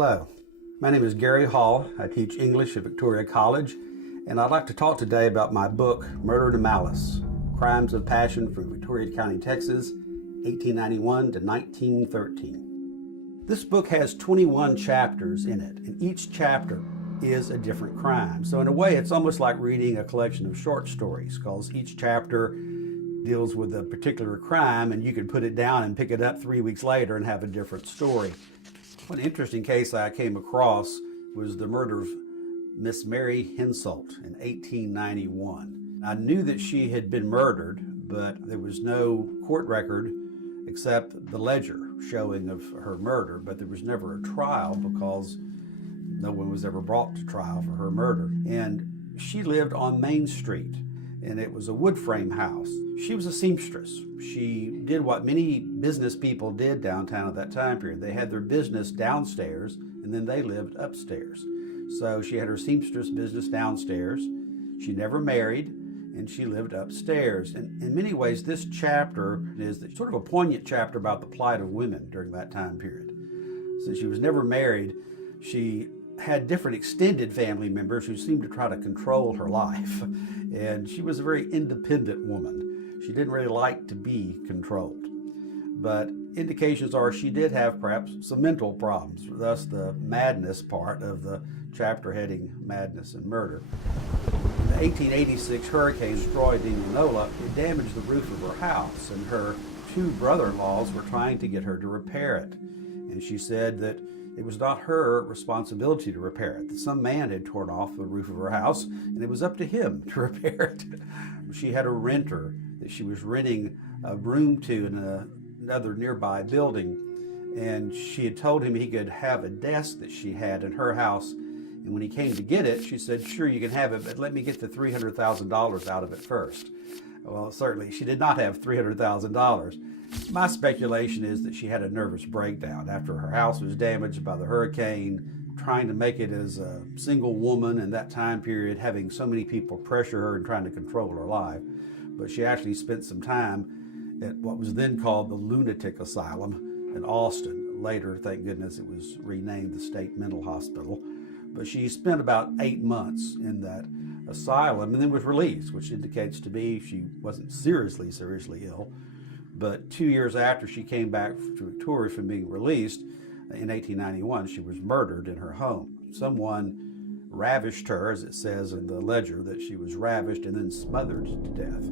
Hello, my name is Gary Hall. I teach English at Victoria College, and I'd like to talk today about my book, Murder and Malice, Crimes of Passion from Victoria County, Texas, 1891 to 1913. This book has 21 chapters in it, and each chapter is a different crime. So in a way, it's almost like reading a collection of short stories, because each chapter deals with a particular crime, and you could put it down and pick it up 3 weeks later and have a different story. One interesting case I came across was the murder of Miss Mary Hensoldt in 1891. I knew that she had been murdered, but there was no court record except the ledger showing of her murder, but there was never a trial because no one was ever brought to trial for her murder. And she lived on Main Street, and it was a wood frame house. She was a seamstress. She did what many business people did downtown at that time period. They had their business downstairs, and then they lived upstairs. So she had her seamstress business downstairs. She never married, and she lived upstairs. And in many ways, this chapter is sort of a poignant chapter about the plight of women during that time period. Since she was never married, she had different extended family members who seemed to try to control her life. And she was a very independent woman. She didn't really like to be controlled. But indications are she did have perhaps some mental problems, thus the madness part of the chapter heading Madness and Murder. The 1886 hurricane destroyed Indianola. It damaged the roof of her house, and her two brother-in-laws were trying to get her to repair it. And she said that it was not her responsibility to repair it, that some man had torn off the roof of her house, and it was up to him to repair it. She had a renter that she was renting a room to in another nearby building, and she had told him he could have a desk that she had in her house, and when he came to get it, she said, "Sure, you can have it, but let me get the $300,000 out of it first." Well, certainly she did not have $300,000. My speculation is that she had a nervous breakdown after her house was damaged by the hurricane, trying to make it as a single woman in that time period, having so many people pressure her and trying to control her life. But she actually spent some time at what was then called the Lunatic Asylum in Austin. Later, thank goodness, it was renamed the State Mental Hospital. But she spent about 8 months in that asylum and then was released, which indicates to me she wasn't seriously ill. But 2 years after she came back to Victoria from being released, in 1891, she was murdered in her home. Someone ravished her, as it says in the ledger, that she was ravished and then smothered to death.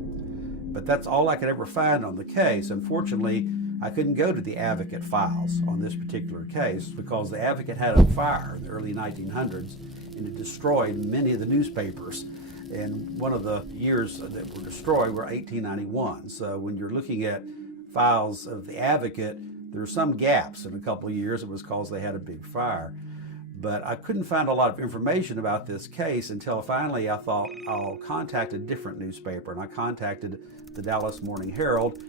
But that's all I could ever find on the case. Unfortunately, I couldn't go to the Advocate files on this particular case because the Advocate had a fire in the early 1900s and it destroyed many of the newspapers. And one of the years that were destroyed were 1891. So when you're looking at files of the Advocate, there are some gaps in a couple of years. It was because they had a big fire. But I couldn't find a lot of information about this case until finally I thought I'll contact a different newspaper. And I contacted the Dallas Morning Herald,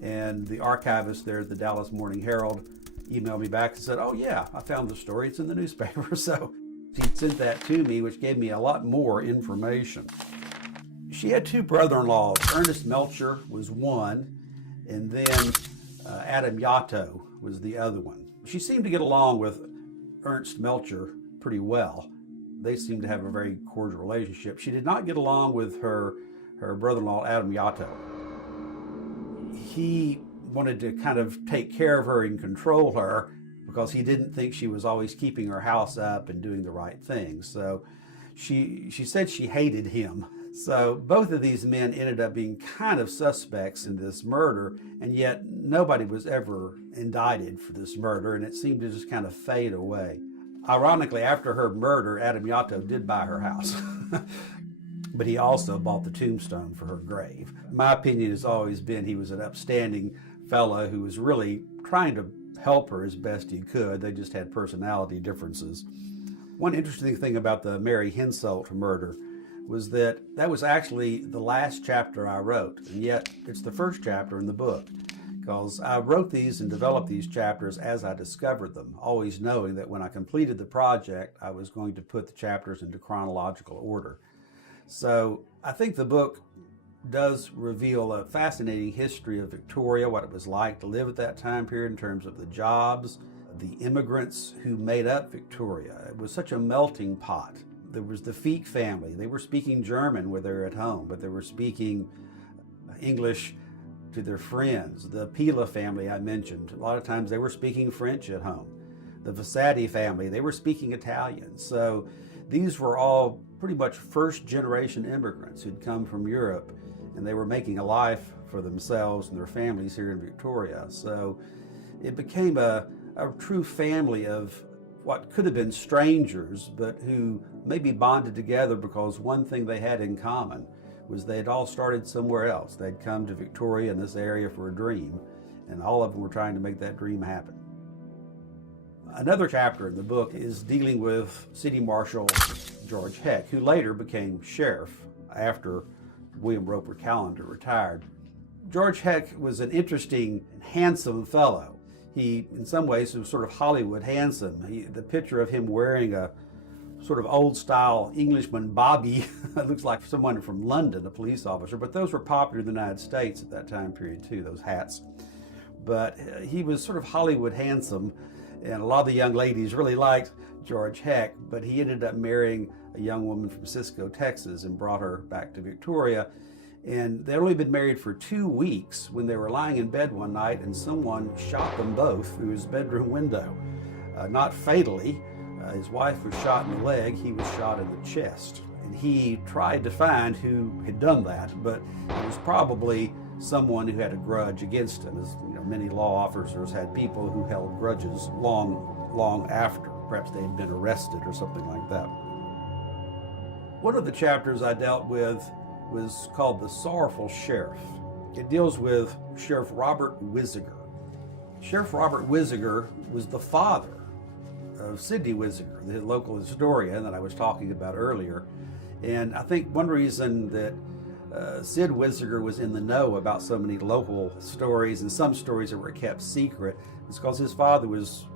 and the archivist there at the Dallas Morning Herald emailed me back and said, "Oh yeah, I found the story, it's in the newspaper." So she sent that to me, which gave me a lot more information. She had two brother-in-laws. Ernest Melcher was one, and then Adam Yato was the other one. She seemed to get along with Ernst Melcher pretty well. They seemed to have a very cordial relationship. She did not get along with her brother-in-law, Adam Yato. He wanted to kind of take care of her and control her because he didn't think she was always keeping her house up and doing the right things. So she said she hated him. So both of these men ended up being kind of suspects in this murder, and yet nobody was ever indicted for this murder, and it seemed to just kind of fade away. Ironically, after her murder, Adam Yato did buy her house. But he also bought the tombstone for her grave. My opinion has always been he was an upstanding fellow who was really trying to help her as best he could. They just had personality differences. One interesting thing about the Mary Hensoldt murder was that was actually the last chapter I wrote, and yet it's the first chapter in the book, because I wrote these and developed these chapters as I discovered them, always knowing that when I completed the project, I was going to put the chapters into chronological order. So I think the book does reveal a fascinating history of Victoria, what it was like to live at that time period in terms of the jobs, the immigrants who made up Victoria. It was such a melting pot. There was the Feek family. They were speaking German when they were at home, but they were speaking English to their friends. The Pila family I mentioned, a lot of times they were speaking French at home. The Vasati family, they were speaking Italian. So these were all pretty much first-generation immigrants who'd come from Europe, and they were making a life for themselves and their families here in Victoria. So it became a true family of what could have been strangers, but who maybe bonded together because one thing they had in common was they'd all started somewhere else. They'd come to Victoria in this area for a dream, and all of them were trying to make that dream happen. Another chapter in the book is dealing with City Marshal George Heck, who later became sheriff after William Roper Callender retired. George Heck was an interesting, handsome fellow. He, in some ways, was sort of Hollywood handsome. The picture of him wearing a sort of old-style Englishman bobby looks like someone from London, a police officer, but those were popular in the United States at that time period too, those hats. But he was sort of Hollywood handsome, and a lot of the young ladies really liked George Heck, but he ended up marrying a young woman from Cisco, Texas, and brought her back to Victoria. And they'd only been married for 2 weeks when they were lying in bed one night and someone shot them both through his bedroom window. Not fatally. His wife was shot in the leg, he was shot in the chest. And he tried to find who had done that, but it was probably someone who had a grudge against him. As you know, many law officers had people who held grudges long after. Perhaps they had been arrested or something like that. One of the chapters I dealt with was called The Sorrowful Sheriff. It deals with Sheriff Robert Whittaker. Sheriff Robert Whittaker was the father of Sidney Whittaker, the local historian that I was talking about earlier. And I think one reason that Sid Whittaker was in the know about so many local stories and some stories that were kept secret is because his father was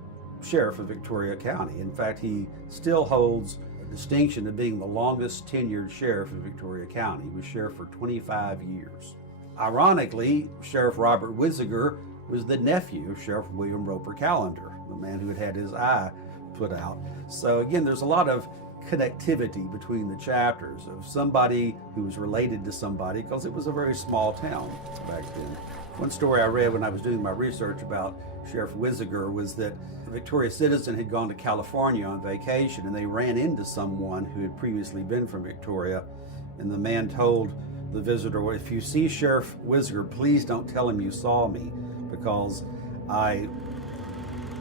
sheriff of Victoria County. In fact, he still holds the distinction of being the longest tenured sheriff of Victoria County. He was sheriff for 25 years. Ironically, Sheriff Robert Whittaker was the nephew of Sheriff William Roper Callender, the man who had had his eye put out. So again, there's a lot of connectivity between the chapters of somebody who was related to somebody, because it was a very small town back then. One story I read when I was doing my research about Sheriff Whittaker was that a Victoria citizen had gone to California on vacation, and they ran into someone who had previously been from Victoria, and the man told the visitor, well, if you see Sheriff Whittaker, please don't tell him you saw me, because I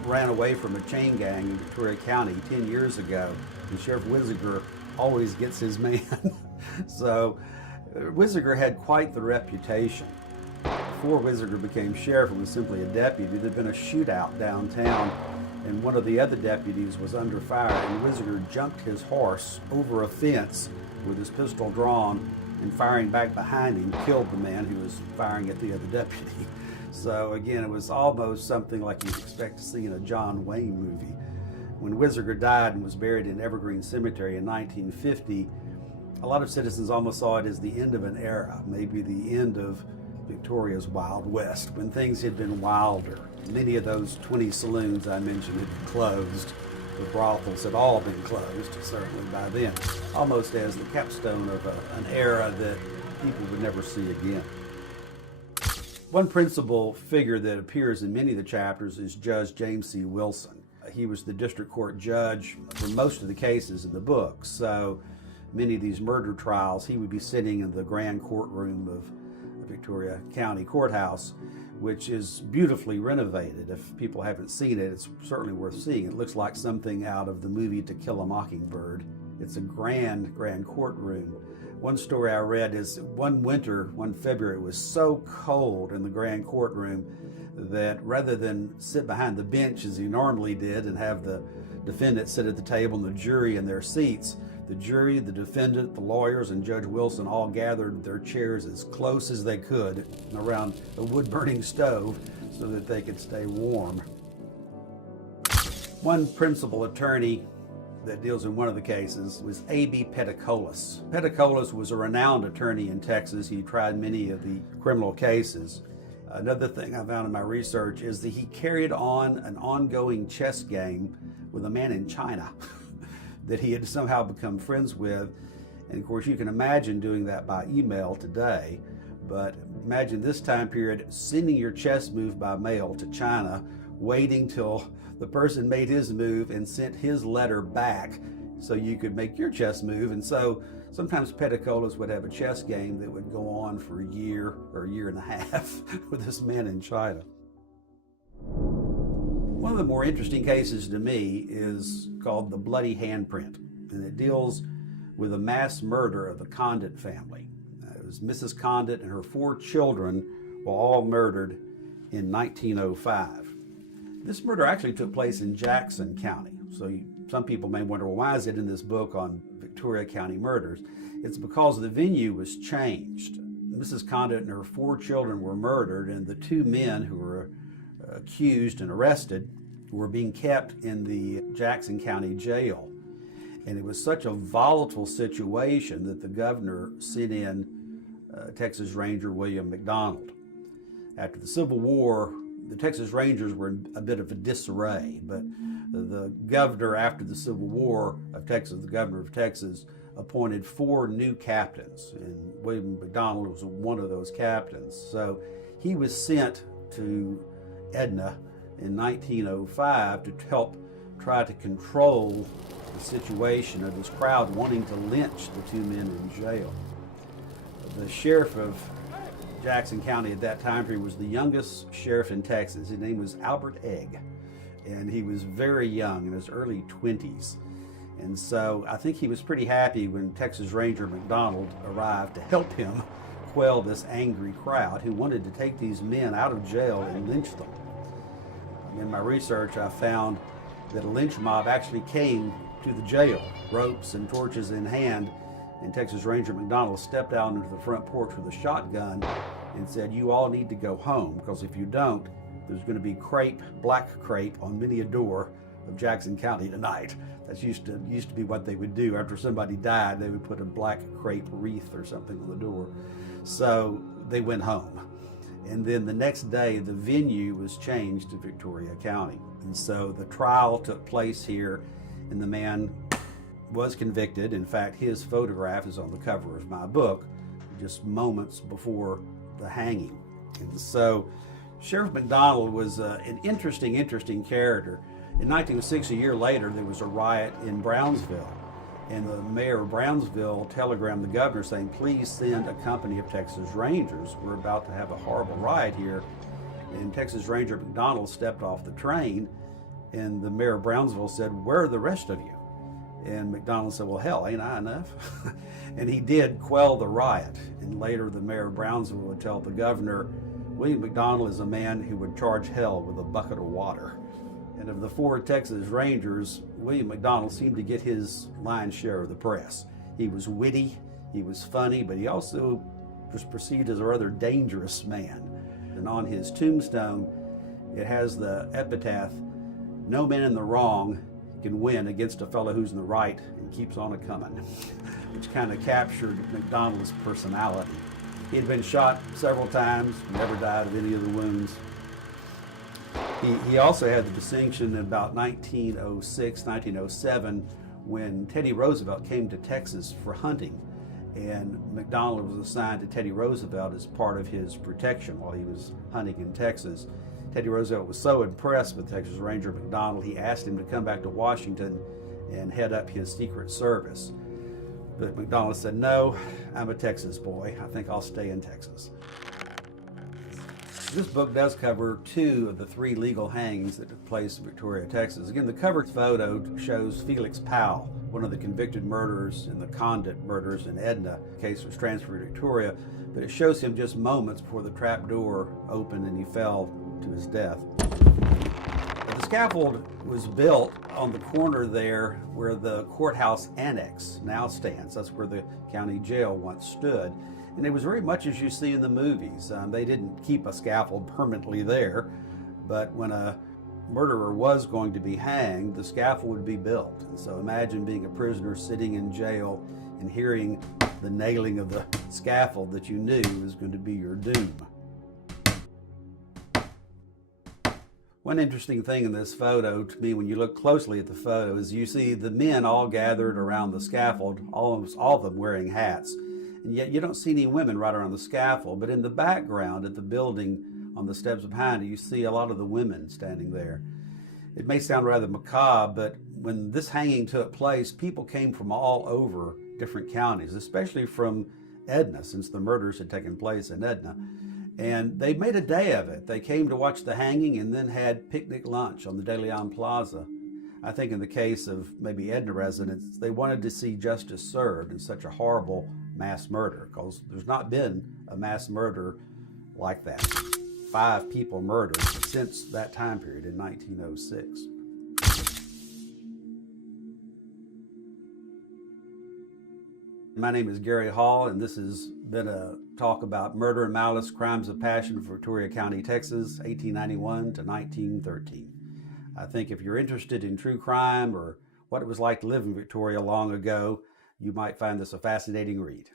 ran away from a chain gang in Victoria County 10 years ago, and Sheriff Whittaker always gets his man. So Whittaker had quite the reputation. Before Whittaker became sheriff and was simply a deputy, there had been a shootout downtown, and one of the other deputies was under fire, and Whittaker jumped his horse over a fence with his pistol drawn, and firing back behind him, killed the man who was firing at the other deputy. So again, it was almost something like you'd expect to see in a John Wayne movie. When Whittaker died and was buried in Evergreen Cemetery in 1950, a lot of citizens almost saw it as the end of an era, maybe the end of Victoria's Wild West, when things had been wilder. Many of those 20 saloons I mentioned had been closed. The brothels had all been closed, certainly by then, almost as the capstone of an era that people would never see again. One principal figure that appears in many of the chapters is Judge James C. Wilson. He was the district court judge for most of the cases in the book. So many of these murder trials, he would be sitting in the grand courtroom of Victoria County Courthouse, which is beautifully renovated. If people haven't seen it, it's certainly worth seeing. It looks like something out of the movie To Kill a Mockingbird. It's a grand courtroom. One story I read is one winter, one February, it was so cold in the grand courtroom that rather than sit behind the bench as he normally did and have the defendant sit at the table and the jury in their seats, the jury, the defendant, the lawyers, and Judge Wilson all gathered their chairs as close as they could around a wood-burning stove so that they could stay warm. One principal attorney that deals in one of the cases was A.B. Petticolas. Petticolas was a renowned attorney in Texas. He tried many of the criminal cases. Another thing I found in my research is that he carried on an ongoing chess game with a man in China that he had somehow become friends with. And of course, you can imagine doing that by email today, but imagine this time period sending your chess move by mail to China, waiting till the person made his move and sent his letter back so you could make your chess move. And so sometimes Peticolas would have a chess game that would go on for a year or a year and a half with this man in China. One of the more interesting cases to me is called the Bloody Handprint, and it deals with a mass murder of the Condit family. It was Mrs. Condit and her 4 children were all murdered in 1905. This murder actually took place in Jackson County. So some people may wonder, well, why is it in this book on Victoria County murders? It's because the venue was changed. Mrs. Condit and her 4 children were murdered, and the 2 men who were accused and arrested were being kept in the Jackson County jail. And it was such a volatile situation that the governor sent in Texas Ranger William Mcdonald. After the Civil War, the Texas Rangers were in a bit of a disarray, but the governor after the Civil War of Texas, the governor of Texas, appointed 4 new captains, and William Mcdonald was one of those captains. So he was sent to Edna in 1905 to help try to control the situation of this crowd wanting to lynch the 2 men in jail. The sheriff of Jackson County at that time period was the youngest sheriff in Texas. His name was Albert Egg, and he was very young, in his early 20s. And so I think he was pretty happy when Texas Ranger Mcdonald arrived to help him quell this angry crowd who wanted to take these men out of jail and lynch them. In my research, I found that a lynch mob actually came to the jail, ropes and torches in hand, and Texas Ranger Mcdonald stepped out into the front porch with a shotgun and said, "You all need to go home, because if you don't, there's going to be crepe, black crepe, on many a door of Jackson County tonight." That used to be what they would do. After somebody died, they would put a black crepe wreath or something on the door. So they went home. And then the next day, the venue was changed to Victoria County. And so the trial took place here, and the man was convicted. In fact, his photograph is on the cover of my book, just moments before the hanging. And so Sheriff Mcdonald was an interesting character. In 1906, a year later, there was a riot in Brownsville, and the mayor of Brownsville telegrammed the governor saying, "Please send a company of Texas Rangers. We're about to have a horrible riot here." And Texas Ranger Mcdonald stepped off the train, and the mayor of Brownsville said, "Where are the rest of you?" And Mcdonald said, "Well, hell, ain't I enough?" And he did quell the riot. And later, the mayor of Brownsville would tell the governor, "William Mcdonald is a man who would charge hell with a bucket of water." And of the 4 Texas Rangers, William Mcdonald seemed to get his lion's share of the press. He was witty, he was funny, but he also was perceived as a rather dangerous man. And on his tombstone, it has the epitaph, "No man in the wrong can win against a fellow who's in the right and keeps on a-coming," which kind of captured Mcdonald's personality. He had been shot several times, never died of any of the wounds. He also had the distinction in about 1906, 1907, when Teddy Roosevelt came to Texas for hunting, and Mcdonald was assigned to Teddy Roosevelt as part of his protection while he was hunting in Texas. Teddy Roosevelt was so impressed with Texas Ranger Mcdonald, he asked him to come back to Washington and head up his Secret Service. But Mcdonald said, "No, I'm a Texas boy. I think I'll stay in Texas." This book does cover 2 of the 3 legal hangings that took place in Victoria, Texas. Again, the cover photo shows Felix Powell, one of the convicted murderers in the Condit murders in Edna. The case was transferred to Victoria, but it shows him just moments before the trap door opened and he fell to his death. The scaffold was built on the corner there where the courthouse annex now stands. That's where the county jail once stood. And it was very much as you see in the movies. They didn't keep a scaffold permanently there, but when a murderer was going to be hanged, the scaffold would be built. And so imagine being a prisoner sitting in jail and hearing the nailing of the scaffold that you knew was going to be your doom. One interesting thing in this photo to me, when you look closely at the photo, is you see the men all gathered around the scaffold, almost all of them wearing hats. And yet you don't see any women right around the scaffold, but in the background at the building on the steps behind it, you see a lot of the women standing there. It may sound rather macabre, but when this hanging took place, people came from all over different counties, especially from Edna, since the murders had taken place in Edna. And they made a day of it. They came to watch the hanging and then had picnic lunch on the De Leon Plaza. I think in the case of maybe Edna residents, they wanted to see justice served in such a horrible mass murder, because there's not been a mass murder like that. 5 people murdered since that time period in 1906. My name is Gary Hall, and this has been a talk about Murder and Malice, Crimes of Passion for Victoria County, Texas, 1891 to 1913. I think if you're interested in true crime or what it was like to live in Victoria long ago, you might find this a fascinating read.